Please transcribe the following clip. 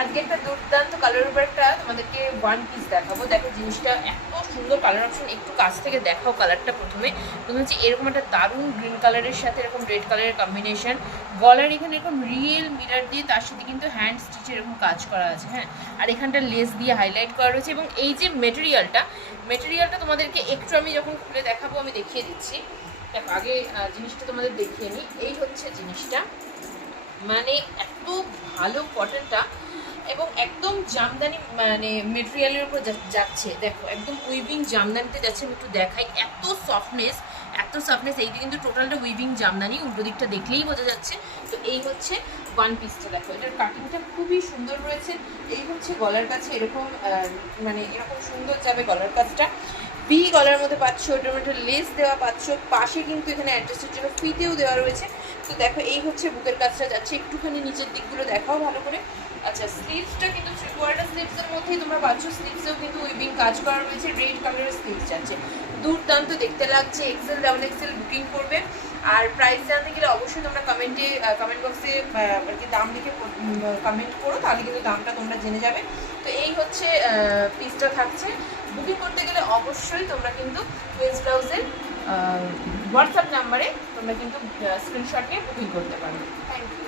আজকে একটা দুর্দান্ত কালারের উপর একটা তোমাদেরকে ওয়ান পিস দেখাবো। দেখো জিনিসটা এত সুন্দর কালার অপশন, একটু কাছ থেকে দেখাও কালারটা। প্রথমে হচ্ছে এরকম একটা দারুণ গ্রিন কালারের সাথে এরকম রেড কালারের কম্বিনেশন, গলার এখানে এরকম রিয়েল মিরার দিয়ে, তার সাথে কিন্তু হ্যান্ড স্টিচের এরকম কাজ করা আছে, হ্যাঁ। আর এখানটা লেস দিয়ে হাইলাইট করা রয়েছে। এবং এই যে মেটেরিয়ালটা তোমাদেরকে একটু আমি যখন খুলে দেখাবো আমি দেখিয়ে দিচ্ছি। দেখো আগে জিনিসটা তোমাদের দেখিয়ে নিই। এই হচ্ছে জিনিসটা, মানে এত ভালো কটনটা এবং একদম জামদানি মানে মেটেরিয়ালের উপর যাচ্ছে। দেখো একদম উইভিং জামদানিতে যাচ্ছে। আমি একটু দেখাই, এত সফটনেস। এইটা কিন্তু টোটালটা উইভিং জামদানি, উল্টো দিকটা দেখলেই বোঝা যাচ্ছে। তো এই হচ্ছে ওয়ান পিসটা। দেখো এটার কাটিংটা খুবই সুন্দর রয়েছে। এই হচ্ছে গলার কাছে এরকম মানে এরকম সুন্দর যাবে গলার কাছটা। ভি গলার মধ্যে পাচ্ছ, ওটার মধ্যে লেস দেওয়া পাচ্ছ, পাশে কিন্তু এখানে অ্যাডজাস্টের জন্য ফিতেও দেওয়া রয়েছে। তো দেখো এই হচ্ছে বুকের কাছটা যাচ্ছে, একটুখানি নিচের দিকগুলো দেখাও ভালো করে। আচ্ছা, স্লিভসটা কিন্তু 3/4 স্লিভসের মধ্যেই তোমরা পাচ্ছ। স্লিভসেও কিন্তু উইভিং কাজ করা রয়েছে, রেড কালারের স্লিভস যাচ্ছে, দুর্দান্ত দেখতে লাগছে। এক্সেল ডাবল এক্সেল বুকিং করবে। আর প্রাইস জানতে গেলে অবশ্যই তোমরা কমেন্ট বক্সে আর কি দাম লিখে কমেন্ট করো, তাহলে কিন্তু দামটা তোমরা জেনে যাবে। তো এই হচ্ছে পিসটা থাকছে। বুকিং করতে গেলে অবশ্যই তোমরা কিন্তু কুইন্স ব্লাউজের হোয়াটসঅ্যাপ নাম্বারে তোমরা কিন্তু স্ক্রিনশট নিয়ে বুকিং করতে পারো। Thank you.